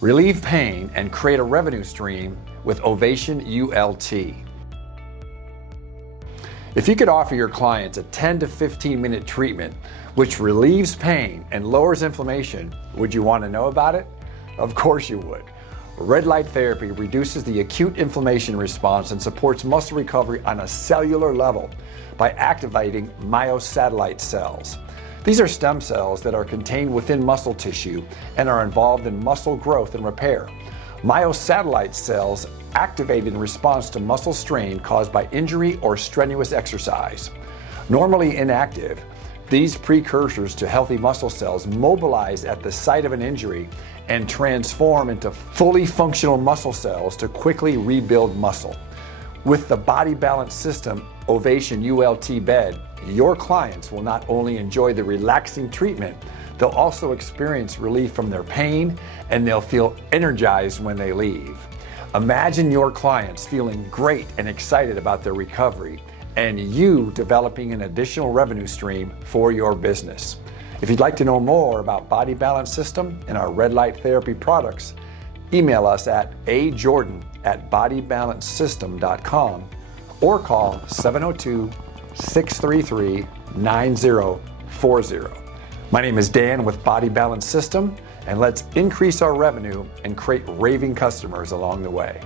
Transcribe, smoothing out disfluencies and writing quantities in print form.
Relieve pain and create a revenue stream with OvationULT. If you could offer your clients a 10 to 15 minute treatment which relieves pain and lowers inflammation, would you want to know about it? Of course you would. Red light therapy reduces the acute inflammation response and supports muscle recovery on a cellular level by activating myosatellite cells. These are stem cells that are contained within muscle tissue and are involved in muscle growth and repair. Myosatellite cells activate in response to muscle strain caused by injury or strenuous exercise. Normally inactive, these precursors to healthy muscle cells mobilize at the site of an injury and transform into fully functional muscle cells to quickly rebuild muscle. With the Body Balance System OvationULT bed, your clients will not only enjoy the relaxing treatment, they'll also experience relief from their pain and they'll feel energized when they leave. Imagine your clients feeling great and excited about their recovery and you developing an additional revenue stream for your business. If you'd like to know more about Body Balance System and our red light therapy products, email us at ajordan@bodybalancesystem.com or call 702-633-9040. My name is Dan with Body Balance System, and let's increase our revenue and create raving customers along the way.